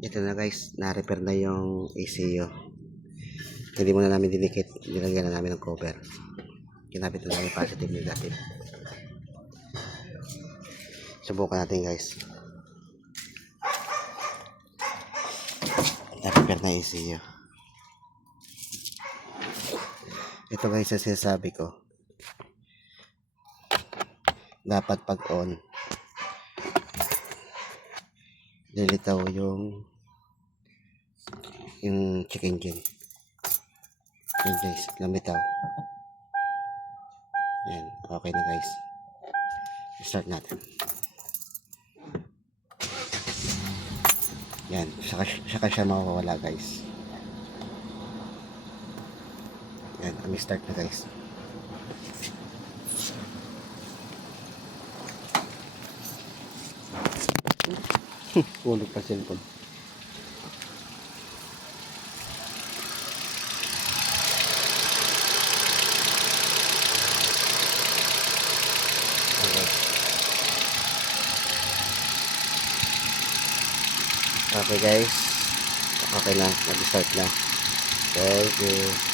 Ito na guys, na-repair na yung ECU. Hindi muna namin dinikit, nilagyan na namin ng cover. Kinabit na namin positive, negative. Subukan natin guys. Na-repair na ECU. Ito guys ang sinasabi ko. Dapat pag on, lilitaw yung check engine. Yan guys, lumitaw. Yan, okay na guys. Start natin. Yan, saka siya mawawala guys. Yan, start na guys. Hulog pa cellphone. Okay guys. Okay na. Mag-start na. Thank you.